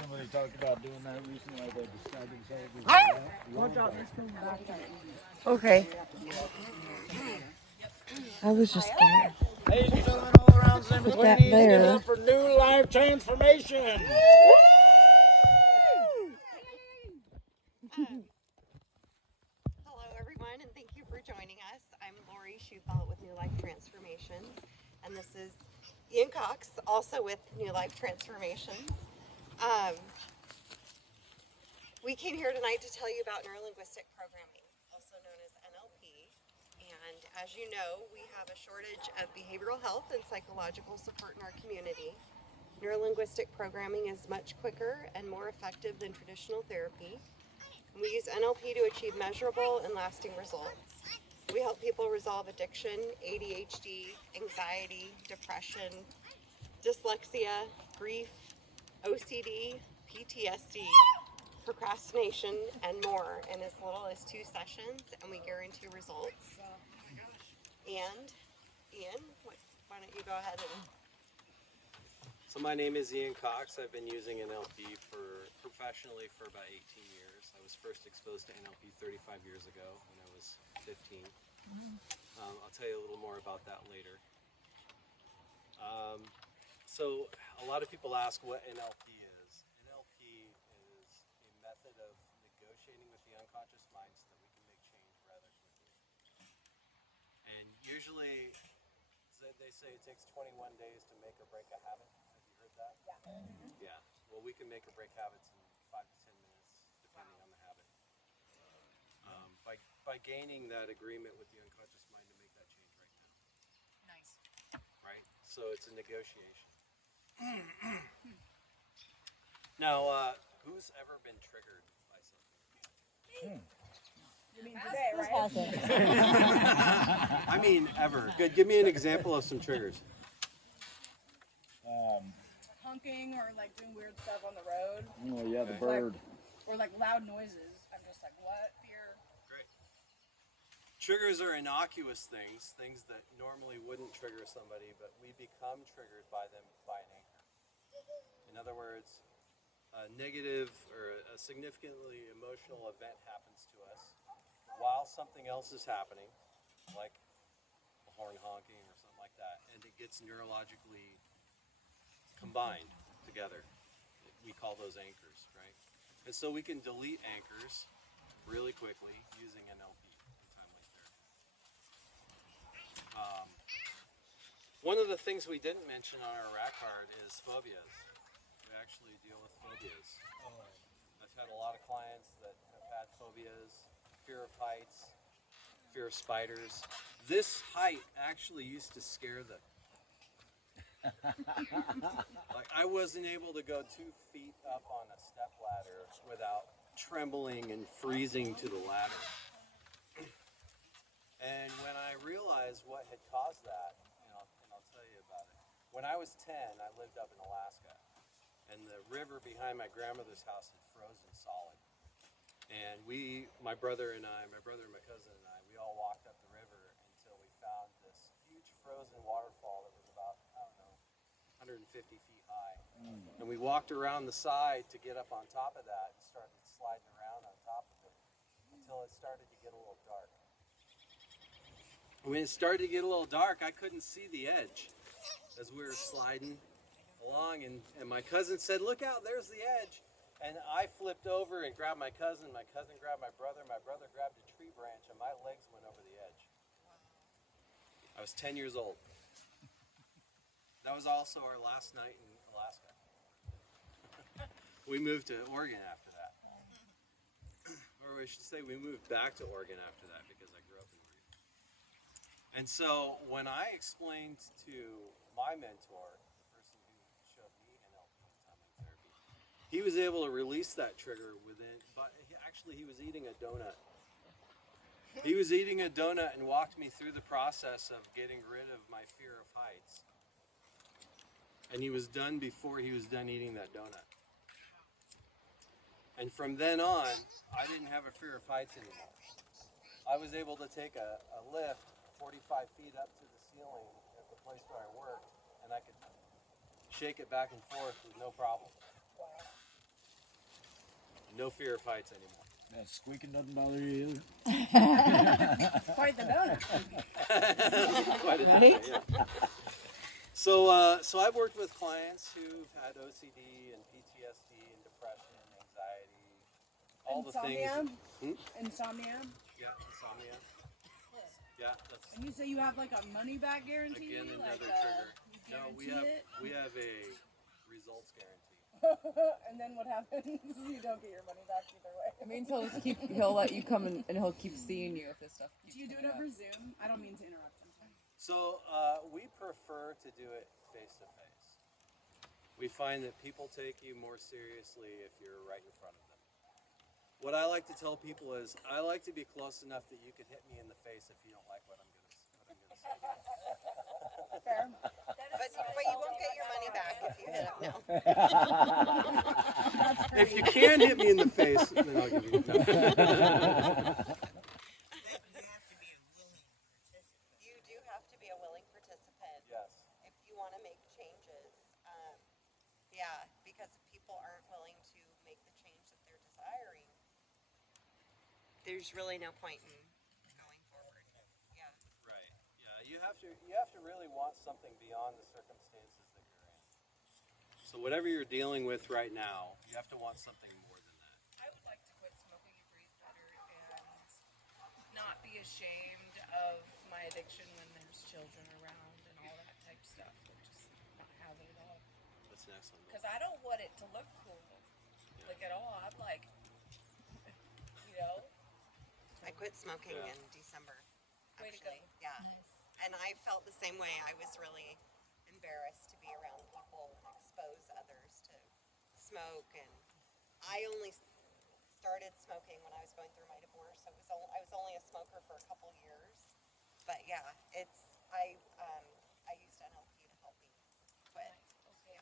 Somebody talked about doing that recently. They decided Okay. I was just gonna Ladies and gentlemen, all around and put between, that give it there. up for New Life Transformation. Hello, everyone, and thank you for joining us. I'm Lori Shufelt with New Life Transformations, and this is Ian Cox, also with New Life Transformations. We came here tonight to tell you about neurolinguistic programming, also known as NLP. And as you know, we have a shortage of behavioral health and psychological support in our community. Neurolinguistic programming is much quicker and more effective than traditional therapy. And we use NLP to achieve measurable and lasting results. We help people resolve addiction, ADHD, anxiety, depression, dyslexia, grief, OCD, PTSD, procrastination, and more in as little as 2 sessions, and we guarantee results. And Ian, why don't you go ahead and... So my name is Ian Cox. I've been using NLP professionally for about 18 years. I was first exposed to NLP 35 years ago when I was 15. I'll tell you a little more about that later. So a lot of people ask what NLP is. NLP is a method of negotiating with the unconscious mind so that we can make change rather quickly. And usually they say it takes 21 days to make or break a habit. Have you heard that? Yeah. Yeah. Well, we can make or break habits in 5 to 10 minutes, depending on the habit. By gaining that agreement with the unconscious mind to make that change right now. Nice. Right? So it's a negotiation. Now, who's ever been triggered by something? You mean today, right? I mean, ever. Good. Give me an example of some triggers. Honking or like doing weird stuff on the road. Oh yeah, the bird. Or like loud noises. I'm just like, what? Fear. Great. Triggers are innocuous things that normally wouldn't trigger somebody, but we become triggered by them by an anchor. In other words, a negative or a significantly emotional event happens to us while something else is happening, like a horn honking or something like that, and it gets neurologically combined together. We call those anchors, right? And so we can delete anchors really quickly using NLP, timely therapy. One of the things we didn't mention on our rack card is phobias. We actually deal with phobias. I've had a lot of clients that have had phobias, fear of heights, fear of spiders. This height actually used to scare them. Like I wasn't able to go 2 feet up on a step ladder without trembling and freezing to the ladder. And when I realized what had caused that, and I'll tell you about it. When I was 10, I lived up in Alaska, and the river behind my grandmother's house had frozen solid. And my brother and my cousin and I, we all walked up the river until we found this huge frozen waterfall that was about, 150 feet high. And we walked around the side to get up on top of that and started sliding around on top of it until it started to get a little dark. When it started to get a little dark, I couldn't see the edge as we were sliding along, and my cousin said, "Look out, there's the edge." And I flipped over and grabbed my cousin grabbed my brother grabbed a tree branch, and my legs went over the edge. I was 10 years old. That was also our last night in Alaska. We moved to Oregon after that. Or I should say we moved back to Oregon after that because I grew up in Oregon. And so when I explained to my mentor, the person who showed me NLP, timely therapy, he was able to release that trigger but actually he was eating a donut. He was eating a donut and walked me through the process of getting rid of my fear of heights. And he was done before he was done eating that donut. And from then on, I didn't have a fear of heights anymore. I was able to take a lift 45 feet up to the ceiling at the place where I worked, and I could shake it back and forth with no problem. No fear of heights anymore. That squeaking doesn't bother you either? Quite the donut. Quite a bit, yeah. So I've worked with clients who've had OCD and PTSD and depression, anxiety, all Insomnia? the things. Insomnia. Yeah, insomnia. Yeah, that's And you say you have like a money back guarantee? again like another trigger. you No, guarantee it? we have a results guarantee. And then what happens? You don't get your money back either way. It means he'll let you come and he'll keep seeing you if this stuff keeps Do you do it coming over up. Zoom? I don't mean to interrupt. I'm sorry. So we prefer to do it face to face. We find that people take you more seriously if you're right in front of them. What I like to tell people is I like to be close enough that you could hit me in the face if you don't like what I'm gonna say. Fair. But you won't get your money back if you hit up. No. If you can hit me in the face, then I'll give you. No. You do have to be a willing participant Yes. if you want to make changes. Yeah, because if people aren't willing to make the change that they're desiring, there's really no point in going forward. Yeah. Right. Yeah. You have to really want something beyond the circumstances that you're in. So whatever you're dealing with right now, you have to want something more than that. I would like to quit smoking and breathe better and not be ashamed of my addiction when there's children around and all that type stuff. Or just not have it at all. That's an excellent goal. Because I don't want it to look cool, like at all. I'm like, you know, I quit smoking Yeah. in December. Way to go. Actually, yeah. And I felt the same way. I was really embarrassed to be around people and expose others to smoke. And I only started smoking when I was going through my divorce. So I was only a smoker for a couple years. But yeah, I used NLP to help me quit. okay.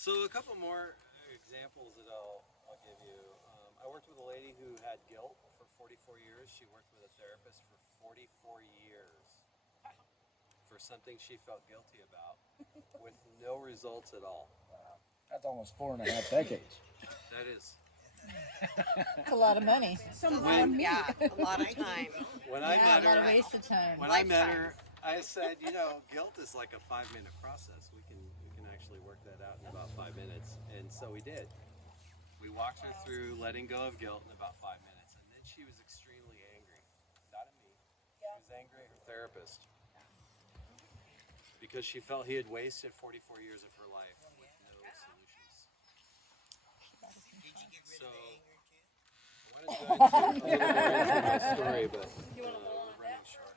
So a couple more examples that I'll give you. I worked with a lady who had guilt for 44 years. She worked with a therapist for 44 years for something she felt guilty about with no results at all. That's almost 4.5 decades. That is. It's a lot of money. Yeah, a lot of time. When I met A lot of her, waste of time. when I met her, I said, guilt is like a 5-minute process. We can actually work that out in about 5 minutes. And so we did. We walked her through letting go of guilt in about 5 minutes. And then she was extremely angry. Not at me. She was angry at her therapist. Because she felt he had wasted 44 years of her life with no solutions. So, I wanted to go into a little more into my story, but we're running short.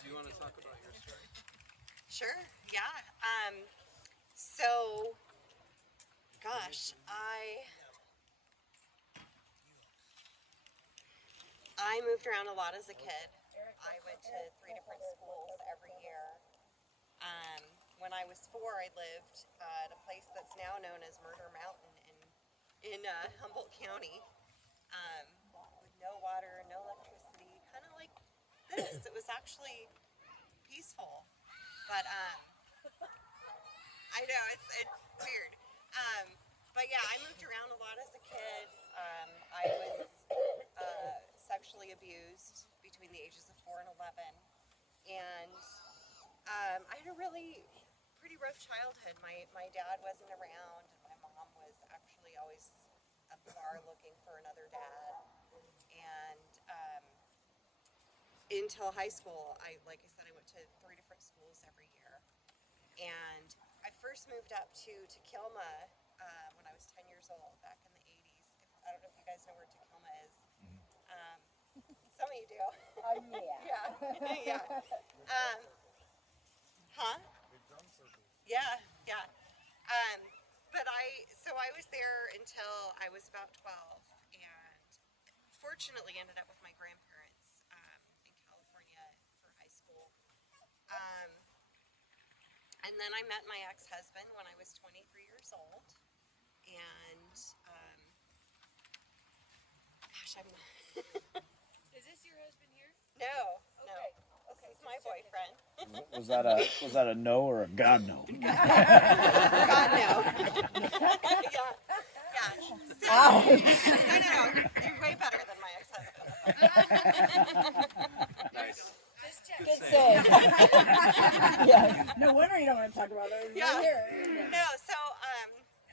Do you want to talk about your story? Sure, yeah. So, gosh, I moved around a lot as a kid. I went to 3 different schools every year. When I was 4, I lived at a place that's now known as Murder Mountain in Humboldt County, with no water, no electricity, kind of like this. It was actually peaceful, but I know it's weird. But yeah, I moved around a lot as a kid. I was sexually abused between the ages of 4 and 11, and I had a really pretty rough childhood. My dad wasn't around, and my mom was actually always at the bar looking for another dad. And until high school, like I said, I went to 3 different schools every year. And I first moved up to Takilma when I was 10 years old, back in the 80s. I don't know if you guys know where Takilma is. Some of you do. Yeah. Yeah. Huh? Yeah. But I was there until I was about 12, and fortunately ended up with my grandparents in California for high school. And then I met my ex-husband when I was 23 years old, and gosh, I'm Is this your husband here? no. Okay. This is my boyfriend. Was that a no or a God no? God no. Yeah. So, no. You're way better than my ex-husband. Nice. Good save. Yes. No wonder you don't want to talk about it. Yeah. Right here. No, so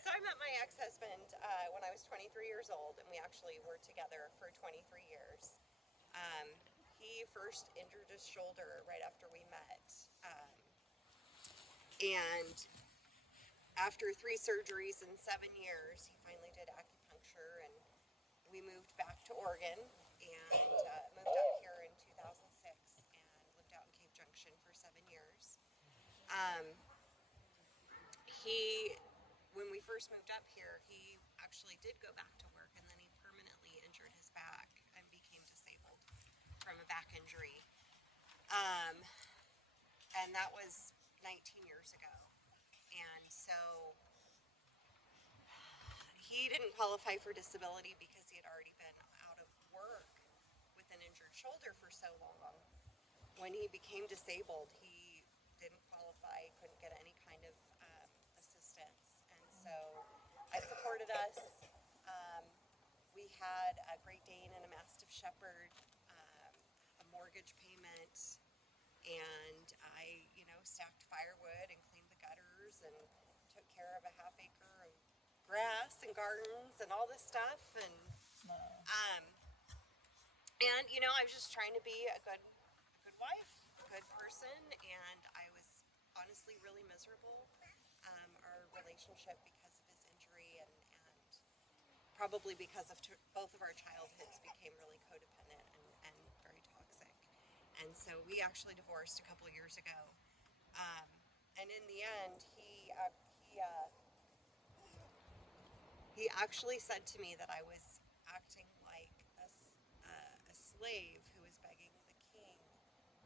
I met my ex-husband when I was 23 years old, and we actually were together for 23 years. He first injured his shoulder right after we met, and after 3 surgeries in 7 years, he finally did acupuncture, and we moved back to Oregon and moved up here in 2006 and lived out in Cape Junction for 7 years. When we first moved up here, he actually did go back to work, and then he permanently injured his back and became disabled from a back injury. And that was 19 years ago. And so he didn't qualify for disability because he had already been out of work with an injured shoulder for so long. When he became disabled, he didn't qualify, couldn't get any kind of assistance. And so I supported us. We had a Great Dane and a Mastiff Shepherd, a mortgage payment, and I, stacked firewood and cleaned the gutters and took care of a ½ acre of grass and gardens and all this stuff. And I was just trying to be a good wife, a good person, and I was honestly really miserable. Our relationship, because of his injury and probably because of both of our childhoods, became really codependent and very toxic. And so we actually divorced a couple years ago. And in the end, he actually said to me that I was acting like a slave who was begging the king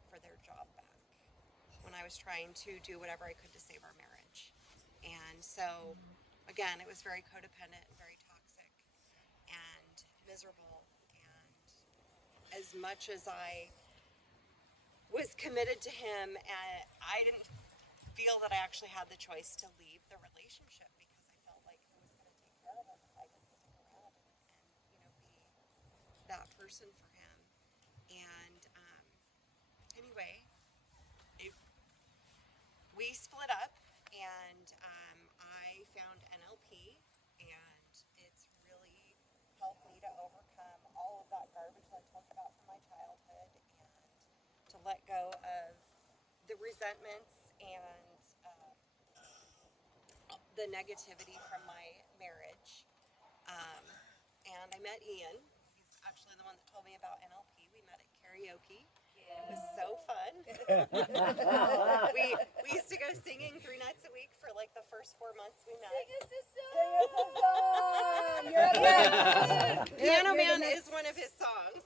for their job back when I was trying to do whatever I could to save our marriage. And so, again, it was very codependent and very toxic and miserable. And as much as I was committed to him, and I didn't feel that I actually had the choice to leave the relationship, because I felt like who was going to take care of him if I didn't stick around and be that person for him. And anyway, we split up, and I found NLP, and it's really helped me to overcome all of that garbage that I talked about from my childhood, and to let go of the resentments and the negativity from my marriage. And I met Ian. He's actually the one that told me about NLP. We met at karaoke. It was so fun. we used to go singing 3 nights a week for like the first 4 months we met. Sing us a song. You're up next. Piano Man is one of his songs.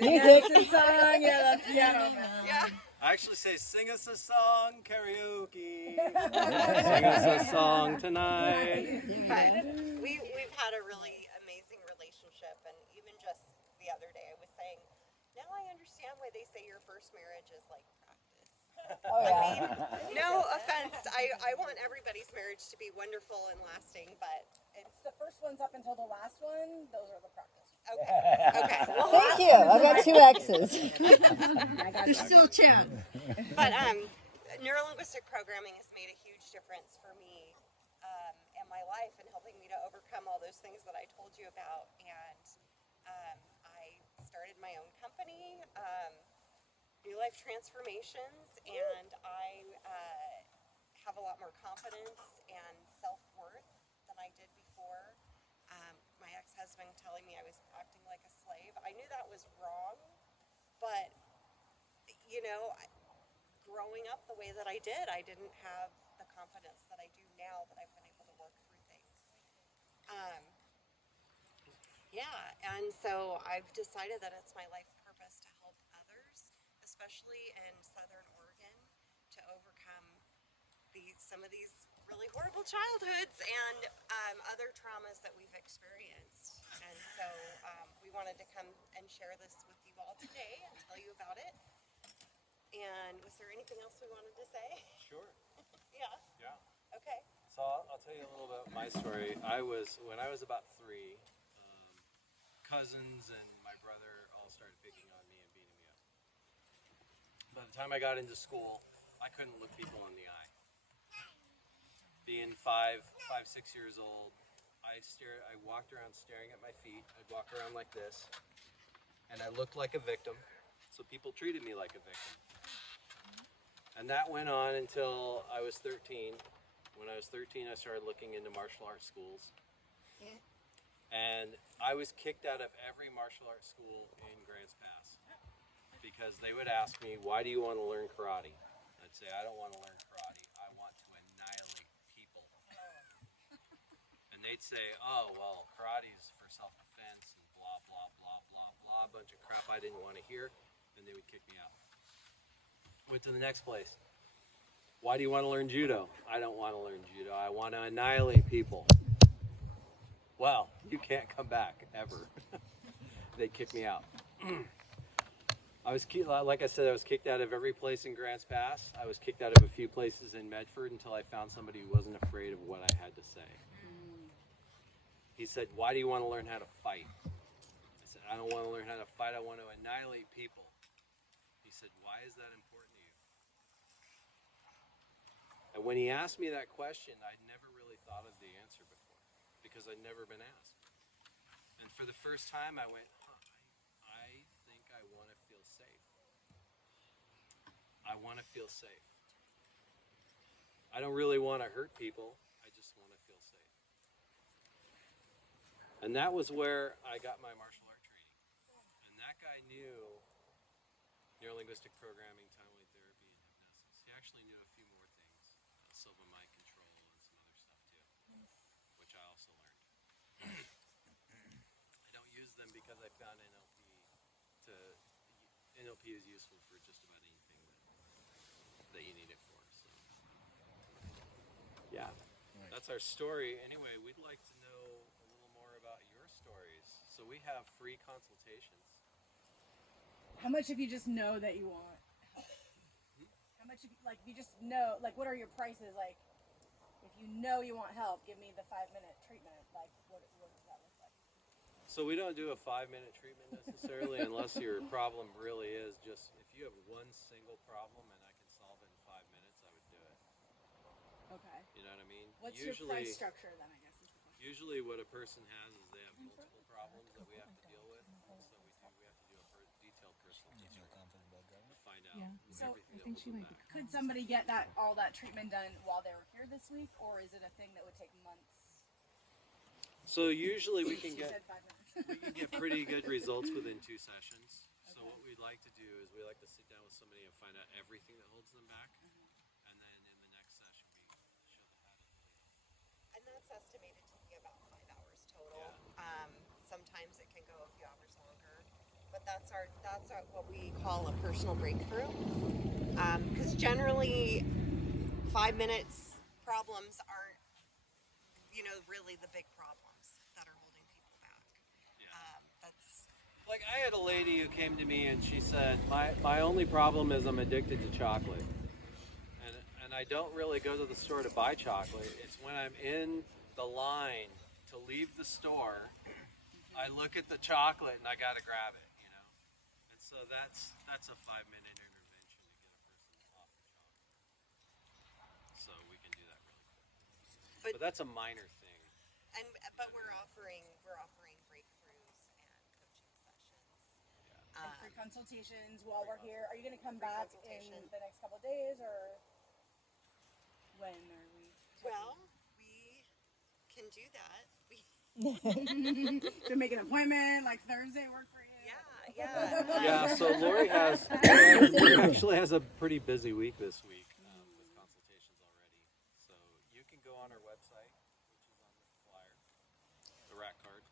Music. Song. Yeah, that's Piano Man. Yeah. I actually say, sing us a song, karaoke. Sing us a song tonight. But we've had a really amazing relationship, and even just the other day I was saying, now I understand why they say your first marriage is like practice. Oh, yeah. I mean, no offense, I want everybody's marriage to be wonderful and lasting, but It's the first one's up until the last one. Those are the practice. okay. Well, Thank you. I've got 2 X's. There's still a chance. but neurolinguistic programming has made a huge difference for me in my life, and helping me to overcome all those things that I told you about. And I started my own company, New Life Transformations, and I have a lot more confidence and self-worth than I did before. My ex-husband telling me I was acting like a slave. I knew that was wrong, but growing up the way that I did, I didn't have the confidence that I do now that I've been able to work through things. And so I've decided that it's my life purpose to help others, especially in Southern Oregon, to overcome some of these really horrible childhoods and other traumas that we've experienced. And so we wanted to come and share this with you all today and tell you about it. And was there anything else we wanted to say? Sure. Yeah. Yeah. Okay. So I'll tell you a little bit about my story. When I was about 3, cousins and my brother all started picking on me and beating me up. By the time I got into school, I couldn't look people in the eye. Being 5, 6 years old, I walked around staring at my feet. I'd walk around like this, and I looked like a victim. So people treated me like a victim. And that went on until I was 13. When I was 13, I started looking into martial arts schools. Yeah. And I was kicked out of every martial arts school in Grants Pass because they would ask me, why do you want to learn karate? I'd say, I don't want to learn karate. I want to annihilate people. And they'd say, oh, well, karate's for self-defense and blah, blah, blah, blah, blah, a bunch of crap I didn't want to hear, and they would kick me out. Went to the next place. Why do you want to learn judo? I don't want to learn judo. I want to annihilate people. Well, you can't come back ever. They'd kick me out. Like I said, I was kicked out of every place in Grants Pass. I was kicked out of a few places in Medford until I found somebody who wasn't afraid of what I had to say. He said, why do you want to learn how to fight? I said, I don't want to learn how to fight. I want to annihilate people. He said, why is that important to you? And when he asked me that question, I'd never really thought of the answer before because I'd never been asked. And for the first time, I went, I think I want to feel safe. I want to feel safe. I don't really want to hurt people. I just want to feel safe. And that was where I got my martial art training. And that guy knew neurolinguistic programming, time-weight therapy, and hypnosis. He actually knew a few more things, silva mind control, and some other stuff too, which I also learned. I don't use them because I found NLP is useful for just about anything that you need it for. So, yeah, that's our story. Anyway, we'd like to know a little more about your stories. So we have free consultations. How much if you just know that you want? How much if you just know, what are your prices? Like, if you know you want help, give me the 5-minute treatment. Like, what does that look like? So we don't do a 5-minute treatment necessarily unless your problem really is just, if you have one single problem and I can solve it in 5 minutes, I would do it. Okay. You know what I mean? What's your price structure then, I guess is the question. Usually what a person has is they have multiple problems that we have to deal with. So we have to do a detailed personal test to find out So everything that holds them back. could somebody get all that treatment done while they were here this week, or is it a thing that would take months? So usually we can You get said 5 minutes. we can get pretty good results within 2 sessions. So what we'd like to do is we like to sit down with somebody and find out everything that holds them back, and then in the next session we show them how to heal. And that's estimated to be about 5 hours total. Yeah. Sometimes it can go a few hours longer, but that's our what we call a personal breakthrough. Because generally, 5 minutes problems aren't, really the big problems that are holding people back. That's Like I had a lady who came to me and she said, my only problem is I'm addicted to chocolate. And I don't really go to the store to buy chocolate. It's when I'm in the line to leave the store, I look at the chocolate and I gotta grab it, And so that's a 5-minute intervention to get a person off the chocolate. So we can do that really quick. But that's a minor thing. but we're offering breakthroughs and coaching sessions. And free consultations while we're here. Are you going to come Free back in consultation. the next couple of days, or when are we? Well, we can do that. To make an appointment, like Thursday, work for you? Yeah. Yeah, so Lori actually has a pretty busy week this week with consultations already. So you can go on our website, which is on the flyer, the rack card.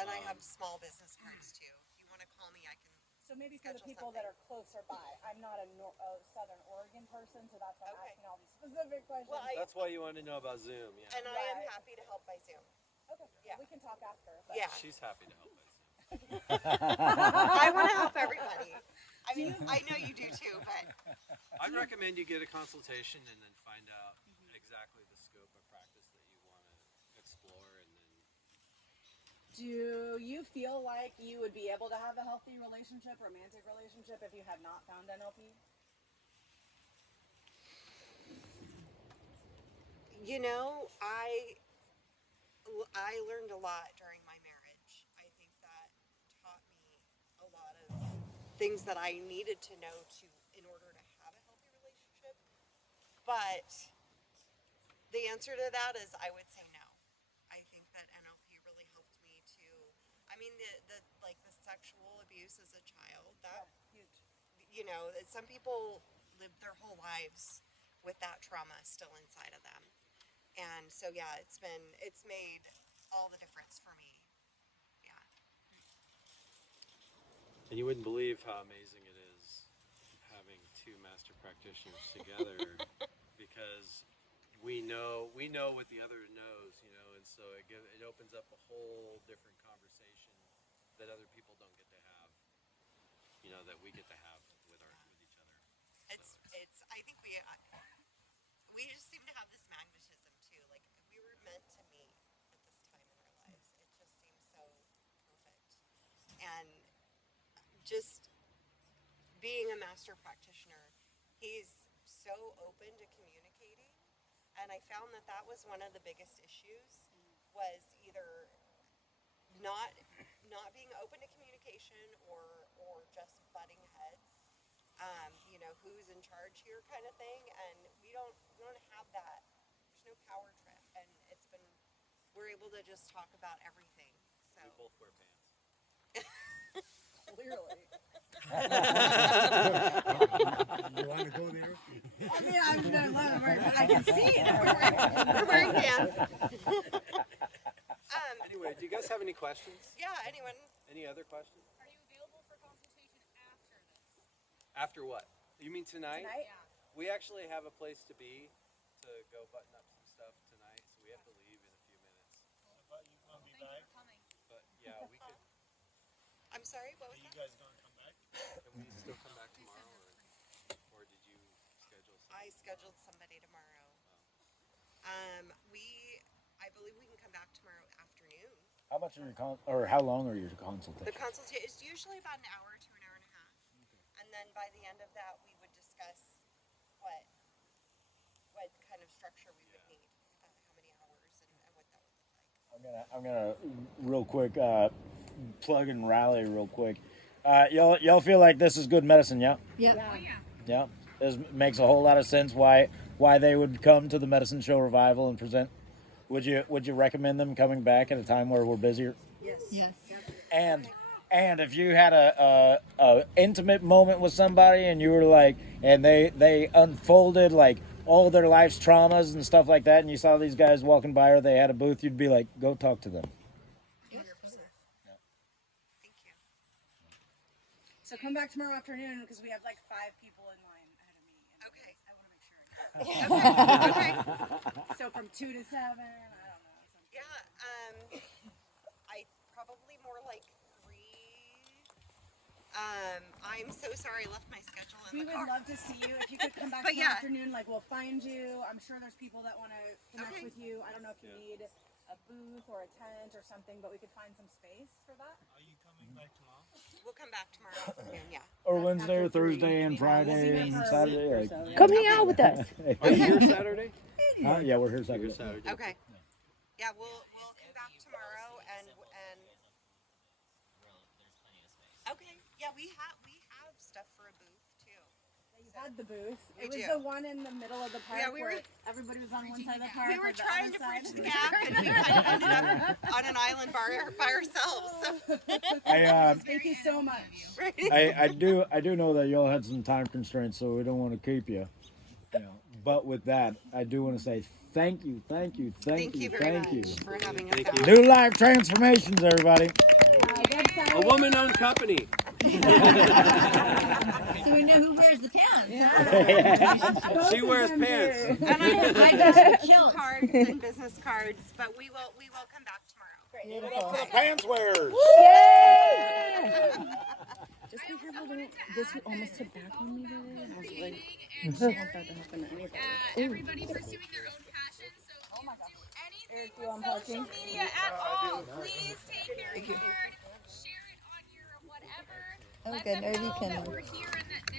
And I have small business cards too. If you want to call me, I can. So maybe for the Schedule people that are closer by, I'm not a Southern Oregon person, so that's why I'm Okay. asking all these specific questions. Well, That's why you want to know about Zoom, yeah. and I am Right. happy to help by Zoom. Okay. Yeah. We can talk after. But. Yeah. She's happy to help us. I want to help everybody. I mean, I know you do too, but I'd recommend you get a consultation and then find out exactly the scope of practice that you want to explore, and then. Do you feel like you would be able to have a healthy relationship, romantic relationship, if you had not found NLP? you know, I learned a lot during my marriage. I think that taught me a lot of things that I needed to know in order to have a healthy relationship. But the answer to that is I would say no. I think that NLP really helped me to. I mean, the sexual abuse as a child. That Huge. you know, some people live their whole lives with that trauma still inside of them. And so yeah, it's made all the difference for me. Yeah. And you wouldn't believe how amazing it is having two master practitioners together, because we know what the other knows, you know, and so it opens up a whole different conversation that other people don't get to have, you know, that we get to have with each other. It's I think we just seem to have this magnetism too. Like we were meant to meet at this time in our lives. It just seems so perfect. And just being a master practitioner, he's so open to communicating, and I found that was one of the biggest issues, was either not being open to communication or just butting heads. You know, who's in charge here kind of thing, and we don't have that. There's no power trip, and we're able to just talk about everything. So We both wear pants. Clearly. You want to go there? I mean, I'm not wearing, but I can see it. we're wearing pants. Anyway, do you guys have any questions? Yeah. Anyone? Any other questions? Are you available for consultation after this? After what? You mean tonight? Tonight? Yeah. We actually have a place to be to go button up some stuff tonight, so we have to leave in a few minutes. But you gonna be Thank you back? for coming. But yeah, we could. I'm sorry. What Are was you that? guys gonna come back? Can we still come back tomorrow, or did you schedule something? I scheduled somebody tomorrow. I believe we can come back tomorrow afternoon. How much are your how long are your consultations? The consultation is usually about an hour to an hour and a half, and then by the end of that, we would discuss what kind of structure we would need, how many hours, and what that would look like. I'm gonna real quick plug and rally real quick. Y'all feel like this is good medicine, yeah? Yeah. Oh, yeah. Yeah. This makes a whole lot of sense why they would come to the Medicine Show Revival and present. Would you recommend them coming back at a time where we're busier? Yes. And if you had a intimate moment with somebody and you were like, and they unfolded like all their life's traumas and stuff like that, and you saw these guys walking by or they had a booth, you'd be like, go talk to them. 100%. Thank you. So come back tomorrow afternoon because we have like 5 people in line ahead of me. And Okay. I want to make sure. Okay. So from 2 to 7, I don't know. Yeah. I probably more like 3. I'm so sorry I left my schedule in We the would car. love to see you. If you could come back But tomorrow yeah. afternoon, like we'll find you. I'm sure there's people that want to connect Okay. with you. I don't know if you need a booth or a tent or something, but we could find some space for that. Are you coming back tomorrow? We'll come back tomorrow afternoon. Yeah. Or Wednesday or Thursday and Friday and Saturday. Like, Come hang out with us. Are you here Saturday? yeah, we're here You're Saturday. Saturday. Okay. Yeah, we'll come back tomorrow and okay. Yeah, we have stuff for a booth too. You had the booth. We It was do. the one in the middle of the park Yeah, we were- where everybody was on one side of the park. We were or the trying other to side. bridge the gap, and we kind of ended up on an island by ourselves. So. Thank you so much. Right? I do know that y'all had some time constraints, so we don't want to keep you. But with that, I do want to say thank you Thank you very much for having us out. New life transformations, everybody. A woman-owned company. So we know who wears the pants. She wears pants. And I got Kilts. cards and business cards, but we will come back tomorrow. Give it up for the pants wearers. Just be careful, this almost took back on me today, and I was like, I don't want that to happen to anybody. Everybody pursuing their own passion. So if you do anything with social media at all, please take your card, share it on your whatever. Oh, Let good. them Or you know can- that we're here and that